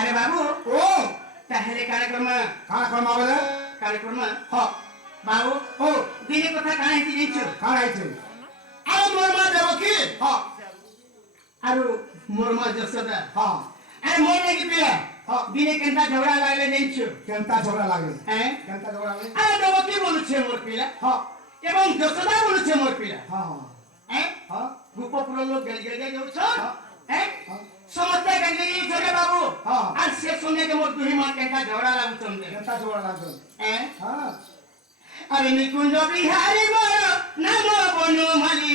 अरे बाबू ओ ताहेले कार्यक्रम बोले कार्यक्रम हाँ बाबू ओ दिने कथा काहे की जाइছো खाना आइছে अरे मोर मां देवकी हाँ आरो मोर मां जसोदा हाँ अरे मोर लगी पिया हाँ दिने केनता झगड़ा लागले जाइছো केनता झगड़ा लागले हैं केनता झगड़ा लागले अरे देवकी बोलुछे मोर पिला हाँ এবং যশোদা বলছে মোর পিলা हाँ हाँ হ্যাঁ हाँ গোপপুর লোক গেল যাচ্ছ हाँ হ্যাঁ हाँ সমস্ত গেল যাচ্ছ রে বাবু हाँ আর সে শুনে যে মোর দুই মার কেনটা ঝগড়া লাগুছন केनता झगड़ा लागले হ্যাঁ हाँ আরে নিকুঞ্জ বিহারী মোর নাম বনমালী